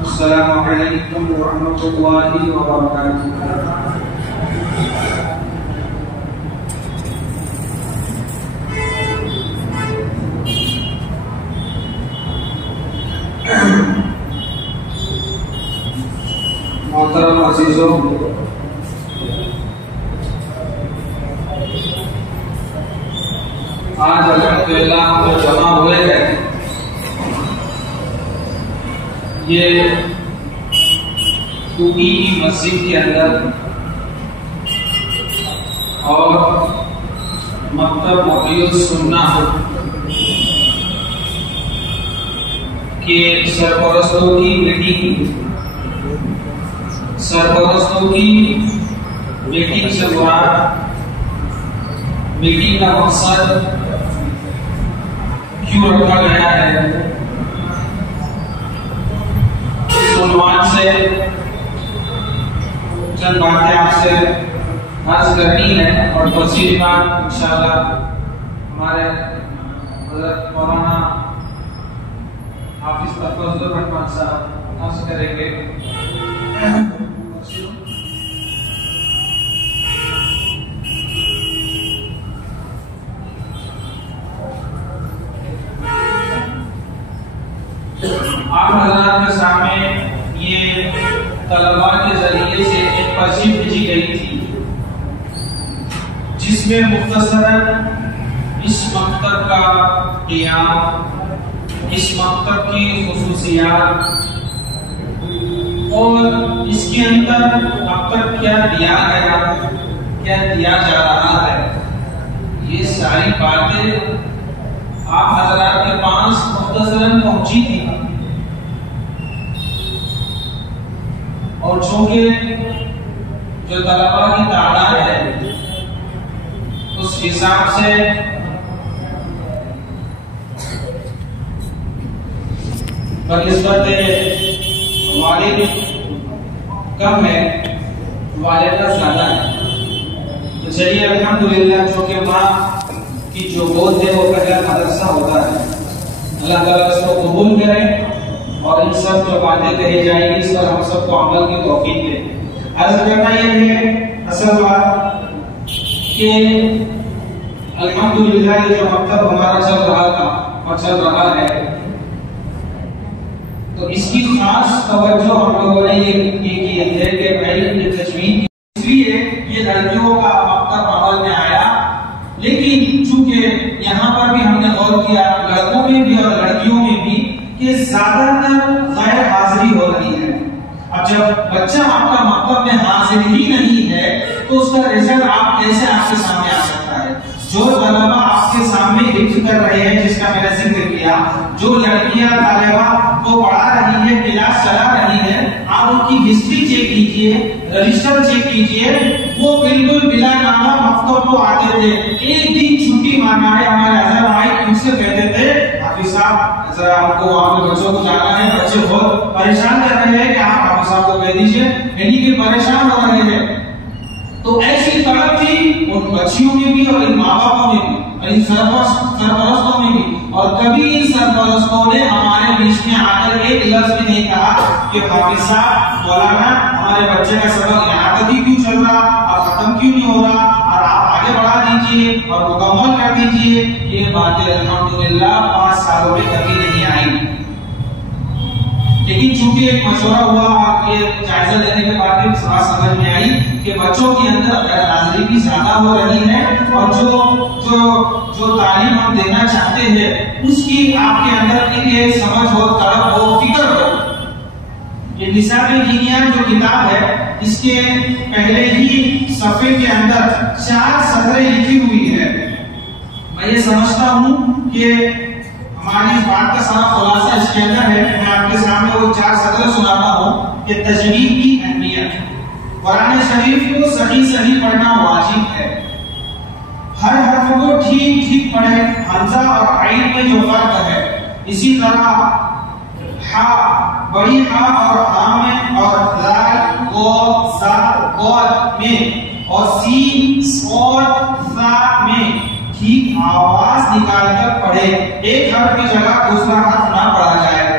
السلام علیکم ورحمۃ اللہ وبرکاتہ۔ محترم عزیزوں، آج الحمدللہ ہم جو جمع ہوئے ہیں یہ ٹوٹی کی مسجد کے اندر اور مکتب محی السنہ کے سرپرستوں کی میٹنگ سے مراد میٹنگ کا مقصد کیوں رکھا گیا ہے، اس عنوان سے چند باتیں آپ سے عرض کرنی ہے اور تفصیل کا انشاءاللہ ہمارے حضرت مولانا حافظ تفضل الرحمان صاحب عرض کریں گے۔ آپ حضرات کے سامنے یہ طلباء کے ذریعے سے ایک پرچی بھیجی گئی تھی جس میں مختصراً اس مکتب کا قیام، اس مکتب کی خصوصیات اور اس کے اندر اب تک کیا دیا گیا، کیا دیا جا رہا ہے، یہ ساری باتیں آپ حضرات کے پاس مختصراً پہنچی تھی، اور چونکہ جو طلباء کی تعداد ہے اس حساب سے بنسبت والد کم ہے، والدہ زیادہ ہے، تو چلیے الحمدللہ چونکہ ماں کی جو گود ہے وہ پہلا مدرسہ ہوتا ہے، اللہ تعالیٰ اس کو قبول کرے اور ان سب جو باتیں کہی جائیں گی اس پر ہم سب کو عمل کی توفیق دے۔ عرض کرنا یہ ہے اصل بات کہ الحمدللہ یہ جو مکتب ہمارا چل رہا تھا اور چل رہا ہے تو اس کی خاص توجہ ہم لوگوں نے یہ کی ہے کہ بھائی یہ تجوید اس لیے یہ لڑکیوں کا مکتب عمل میں آیا، لیکن چونکہ یہاں پر بھی ہم نے غور کیا لڑکوں میں بھی اور لڑکیوں میں بھی کہ زیادہ تر غیر حاضری ہو رہی ہے۔ اب جب بچہ آپ کا مکتب میں حاضر ہی نہیں ہے تو اس کا رزلٹ آپ کیسے آپ کے سامنے آ سکتا ہے؟ جو طلبہ آپ کے سامنے حفظ کر رہے ہیں جس کا میں نے ذکر کیا، جو لڑکیاں طالبہ کو پڑھا رہی ہے، کلاس چلا رہی ہے، آپ ان کی ہسٹری چیک کیجئے، رجسٹر چیک کیجئے، وہ بالکل بلا نامہ مکتب کو آتے تھے، ایک دن چھٹی مارنا ہے ہمارے حضرت بھائی ان سے کہتے تھے حافظ صاحب ذرا ہم کو وہاں پہ بچوں کو جانا ہے، بچے بہت پریشان کر رہے ہیں کہ آپ حافظ صاحب کو کہہ دیجئے، یعنی کہ پریشان ہو رہے ہیں۔ تو ایسی طلب تھی ان بچیوں میں بھی اور ان ماں باپوں میں بھی اور ان سرپرستوں میں بھی، اور کبھی ان سرپرستوں نے ہمارے بیچ میں آ کر ایک لفظ بھی نہیں کہا کہ حافظ صاحب مولانا ہمارے بچے کا سبق یہاں تک ہی کیوں چل رہا اور ختم کیوں نہیں ہو رہا اور آپ آگے بڑھا دیجئے اور مکمل کر دیجئے۔ یہ باتیں الحمدللہ 5 سالوں میں کبھی نہیں آئی، لیکن چونکہ ایک مشورہ ہوا اور یہ جائزہ لینے کے بعد ایک بات سمجھ میں آئی کہ بچوں کے اندر غیر حاضری بھی زیادہ ہو رہی ہے اور جو تعلیم ہم دینا چاہتے ہیں اس کی آپ کے اندر ایک سمجھ ہو، طلب ہو، فکر ہو۔ یہ نصاب دینیہ جو کتاب ہے اس کے پہلے ہی صفحے کے اندر 4 سطریں لکھی ہوئی ہے۔ میں یہ سمجھتا ہوں کہ ہماری اس بات کا سارا خلاصہ اس کے اندر ہے۔ میں آپ کے سامنے وہ 4 سطریں سناتا ہوں کہ تجوید کی اہمیت۔ قرآن شریف کو صحیح پڑھنا واجب ہے، ہر حرف کو ٹھیک پڑھیں، حمزہ اور عین میں جو فرق ہے، اسی طرح ہا، بڑی ہا اور ہا میں اور حرف کی جگہ دوسرا حرف نہ پڑھا جائے.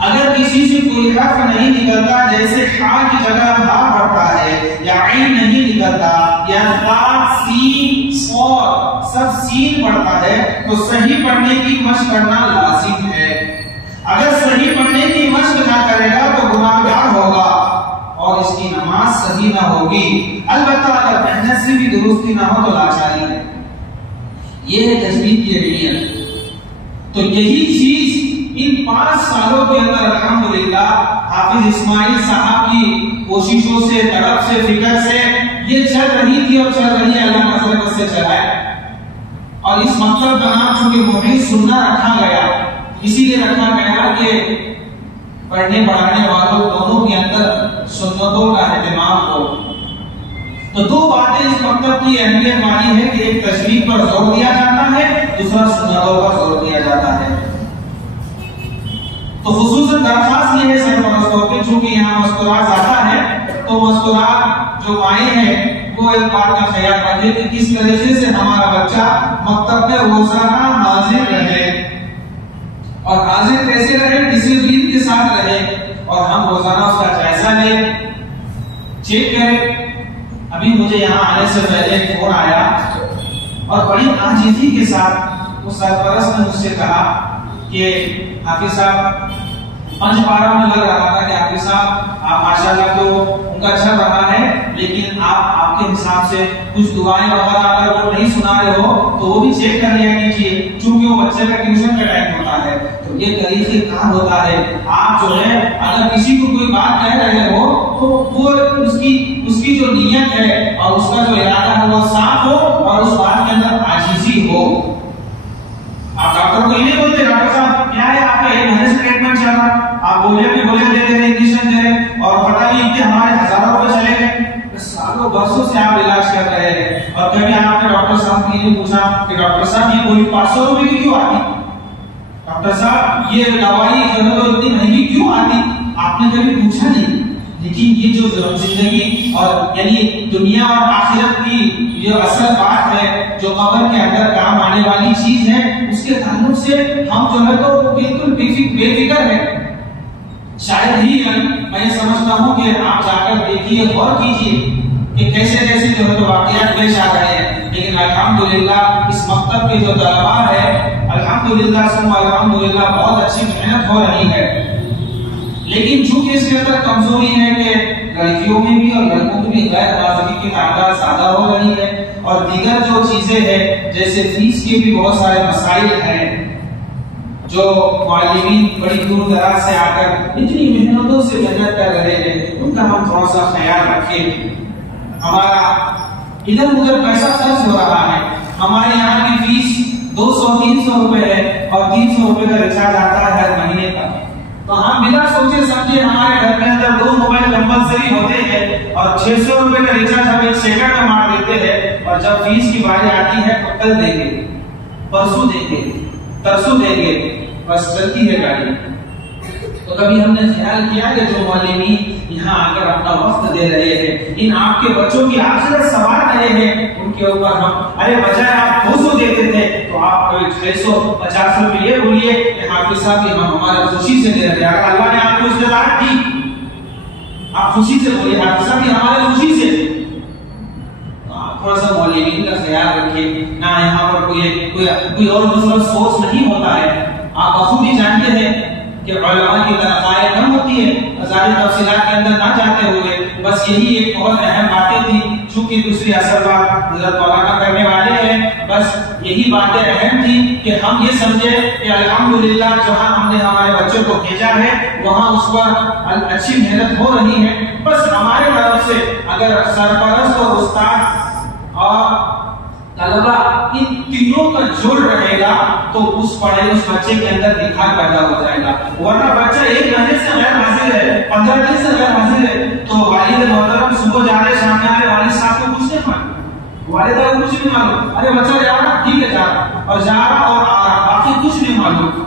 اگر کسی سے کوئی حرف نہیں نکلتا جیسے خا کی جگہ ہا پڑھتا ہے یا عین نہیں نکلتا یا تا سین صاد سب سین پڑھتا ہے تو صحیح پڑھنے کی مشق کرنا لازم ہے. اگر صحیح پڑھنے کی مشق نہ کرے گا تو گناہگار ہوگا اور اس کی نماز صحیح نہ ہوگی. البتہ اگر محنت سے بھی درستی نہ ہو تو لاچاری ہے. یہ ہے تجوید کی اہمیت. تو یہی چیز ان 5 سالوں کے اندر الحمدللہ حافظ اسماعیل صاحب کی کوششوں سے طلب سے فکر سے یہ چل رہی تھی اور چل رہی ہے. اللہ کا فضل سے چلا ہے. اور اس مطلب کا نام چونکہ محیط سننا رکھا گیا اسی لیے رکھا گیا کہ پڑھنے پڑھانے والوں دونوں کے اندر سنتوں کا اہتمام ہو. تو 2 باتیں اس مطلب کی اہمیت والی ہے کہ ایک تجوید پر زور دیا جاتا ہے, دوسرا سنتوں پر زور دیا جاتا ہے. تو خصوصاً درخواست یہ ہے سرپرستوں کی, چونکہ یہاں مذکورات زیادہ ہے تو مذکورات جو آئے ہیں وہ اس بات کا خیال رکھے کہ کس طریقے سے ہمارا بچہ مکتب میں روزانہ حاضر رہے. اور حاضر کیسے رہے؟ ڈسپلن کے ساتھ رہے اور ہم روزانہ اس کا جائزہ لیں, چیک کریں. ابھی مجھے یہاں آنے سے پہلے ایک فون آیا اور بڑی عاجزی کے ساتھ وہ سرپرست نے مجھ سے کہا کہ حافظ صاحب 5 پارہ میں لگ رہا تھا کہ حافظ صاحب آپ ماشاءاللہ تو ان کا چل رہا ہے لیکن آپ کے حساب سے کچھ دعائیں وغیرہ اگر وہ نہیں سنا رہے ہو تو وہ بھی چیک کر لیا کیجیے چونکہ وہ بچے کا ٹیوشن کا ٹائم ہوتا ہے. تو یہ طریقہ کار ہوتا ہے. آپ جو ہے اگر کسی کو کوئی بات کہہ رہے ہو تو وہ اس کی جو نیت ہے اور اس کا جو ارادہ ہے وہ صاف ہو اور اس بات کے اندر عاجزی ہو. آپ ڈاکٹر کو یہ نہیں بولتے ڈاکٹر صاحب کیا ہے آپ کا ایک مہینے سے ٹریٹمنٹ چل رہا, آپ بولے بھی بولے دے رہے انجیکشن دے رہے اور پتہ نہیں کہ ہمارے ہزاروں روپے چلے گئے, سالوں برسوں سے آپ علاج کر رہے ہیں اور کبھی آپ نے ڈاکٹر صاحب سے یہ پوچھا کہ ڈاکٹر صاحب یہ گولی 500 روپے کی کیوں آتی, ڈاکٹر صاحب یہ دوائی جو ہے تو اتنی مہنگی کیوں آتی, آپ نے کبھی پوچھا نہیں. لیکن یہ جو زندگی اور یعنی دنیا اور آخرت کی یہ اصل بات ہے جو قبر کے اندر کام آنے والی چیز ہے اس کے تعلق سے ہم جو ہے تو بالکل بے فکر ہے. شاید ہی میں سمجھتا ہوں کہ آپ جا کر دیکھیے غور کیجیے کہ کیسے کیسے جو ہے تو واقعات پیش آ رہے ہیں. لیکن الحمدللہ اس مکتب کے جو طلباء ہے الحمدللہ ثم الحمدللہ بہت اچھی محنت ہو رہی ہے. لیکن چونکہ اس کے اندر کمزوری ہے کہ لڑکیوں میں بھی اور لڑکوں میں بھی غیر حاضری کی تعداد زیادہ ہو رہی ہے اور دیگر جو چیزیں ہیں جیسے فیس کے بھی بہت سارے مسائل ہیں جو معلمین بڑی دور دراز سے آ کر اتنی محنتوں سے محنت کر رہے ہیں ان کا ہم تھوڑا سا خیال رکھیں. ہمارا ادھر ادھر پیسہ خرچ ہو رہا ہے. ہمارے یہاں کی فیس 200-300 روپے ہے اور 300 روپے کا ریچارج آتا ہے ہر مہینے کا. تو ہم بنا سوچے سمجھے ہمارے گھر کے اندر 2 موبائل کمپلسری ہوتے ہیں اور 600 روپے کا ریچارج ہم 1 سیکنڈ میں مار دیتے ہیں اور جب فیس کی باری آتی ہے تو کل دیں گے, پرسوں دیں گے, ترسوں دیں گے, بس چلتی ہے گاڑی. تو کبھی ہم نے خیال کیا کہ جو معلمین یہاں آ کر اپنا وقت دے رہے ہیں ان آپ کے بچوں کی آخرت سنوار رہے ہیں ان کے اوپر ہم ارے بجائے آپ 200 دیتے تھے تو آپ کبھی 650 روپے یہ بولیے کہ حافظ صاحب ہم ہمارے خوشی سے دے رہے ہیں. اگر اللہ نے آپ کو استطاعت دی آپ خوشی سے بولیے حافظ صاحب ہمارے خوشی سے. تھوڑا سا معلمین کا خیال رکھیے نہ یہاں پر کوئی اور دوسرا سورس نہیں ہوتا ہے. آپ بخود ہی جانتے ہیں کہ علماء کی تنخواہیں کم ہوتی ہے. ظاہر تفصیلات کے اندر نہ جاتے ہوئے بس یہی ایک بہت اہم باتیں تھی چونکہ دوسری اصل بات حضرت مولانا کرنے والے ہیں. بس یہی باتیں اہم تھی کہ ہم یہ سمجھے کہ الحمدللہ جہاں ہم نے ہمارے بچوں کو بھیجا ہے وہاں اس پر اچھی محنت ہو رہی ہے. بس ہمارے طرف سے اگر سرپرست اور استاد اور طلبہ ان تینوں کا جوڑ رہے گا تو اس بچے کے اندر نکھار پیدا ہو جائے گا. ورنہ بچہ 1 مہینے سے غیر حاضر ہے, 15 دن سے غیر حاضر ہے تو والد محترم صبح جا رہے شام میں آ رہے والد صاحب کو کچھ نہیں معلوم, والدہ کو کچھ نہیں معلوم. ارے بچہ جا رہا ٹھیک ہے جا رہا اور جا رہا اور آ رہا باقی کچھ نہیں معلوم.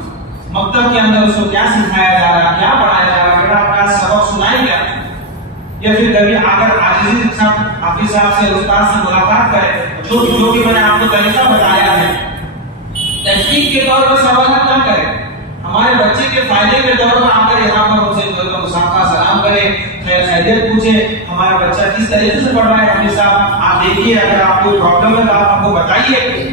مکتب کے اندر اس کو کیا سکھایا جا رہا, کیا پڑھایا جا رہا, بیٹا اپنا سبق سنائے گا یا پھر کبھی آ کر عاجزی کے ساتھ حافظ صاحب سے استاد سے ملاقات کرے جو کہ میں نے آپ کو طریقہ بتایا ہے تحقیق کے طور پر سوالات نہ کریں، ہمارے بچے کے فائدے کے طور پر آ کر یہاں پر ان سے مسافہ سلام کریں، خیر خیریت پوچھیں، ہمارا بچہ کس طریقے سے پڑھ رہا ہے ہمارے ساتھ، آپ دیکھیے اگر آپ کو پرابلم ہے تو آپ ہم کو بتائیے۔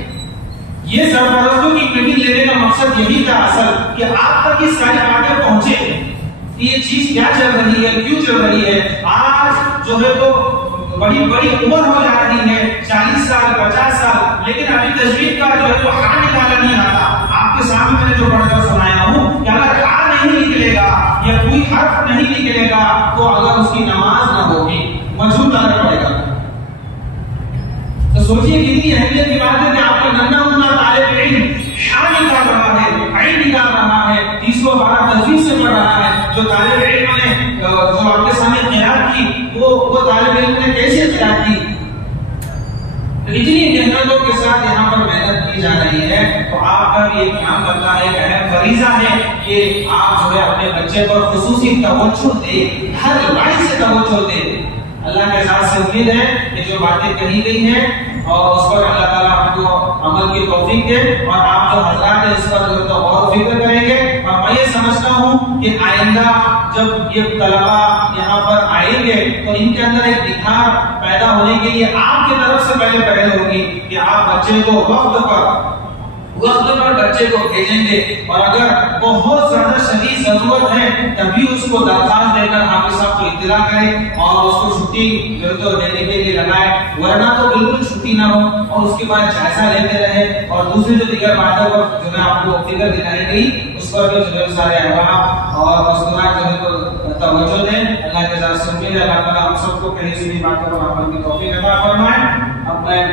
یہ سرپرستوں کی میٹنگ لینے کا مقصد یہی تھا اصل، کہ آپ تک یہ ساری باتیں پہنچے کہ یہ چیز کیا چل رہی ہے، کیوں چل رہی ہے۔ آج جو ہے تو بڑی بڑی عمر ہو جا رہی ہے، 40 سال 50 سال، لیکن ابھی تجوید کا جو ہے تو ہاں نکالا نہیں آتا۔ آپ کے سامنے میں نے جو پڑھ کر سنایا ہوں کہ اگر ہاں نہیں نکلے گا یا کوئی حرف نہیں نکلے گا تو اگر اس کی نماز نہ ہوگی مجھول لانا پڑے گا۔ تو سوچئے کتنی اہمیت کی بات ہے کہ آپ کا ننھا منھا طالب علم ہاں نکال رہا ہے، عین نکال رہا ہے، 30 بارہ تجوید سے پڑھ رہا ہے۔ جو طالب علم نے جو آپ کے سامنے قرات کی وہ طالب علم نے کیسے قرات کی؟ اتنی محنتوں کے ساتھ یہاں پر محنت کی جا رہی ہے، تو آپ کا بھی ایک کام کرتا ہے، ایک اہم فریضہ ہے کہ آپ جو ہے اپنے بچے پر خصوصی توجہ دیں، ہر لائن سے توجہ دیں۔ اللہ کے ذات سے امید ہے کہ جو باتیں کہی گئی ہیں اور اس پر اللہ تعالیٰ آپ کو عمل کی توفیق دے، اور آپ جو حضرات ہیں اس پر جو غور و فکر کریں گے۔ اور میں یہ سمجھتا ہوں کہ آئندہ جب یہ طلباء یہاں پر آئیں گے تو ان کے اندر ایک نکھار پیدا ہونے کے لیے آپ کی طرف سے پہلے ہوگی کہ آپ بچے کو وقت پر بچے کو بھیجیں گے، اور اگر بہت زیادہ شدید ضرورت ہے تبھی اس کو درخواست دے کر حافظ صاحب کو اطلاع کریں اور اس کو چھٹی دینے کے لیے لگائیں، ورنہ تو بالکل چھٹی نہ ہو، اور اس کے بعد جائزہ لیتے رہے، اور دوسری جو دیگر باتوں پر جو ہے آپ کو فکر دلائی گئی اس پر بھی جو ہے سارے احکام اور مذکورات جو ہے تو توجہ دیں۔ اللہ کے ذات سے امید ہے اللہ تعالیٰ ہم سب کو کہیں سے بھی باتوں پر عمل کی توفیق عطا فرمائے۔ اب میں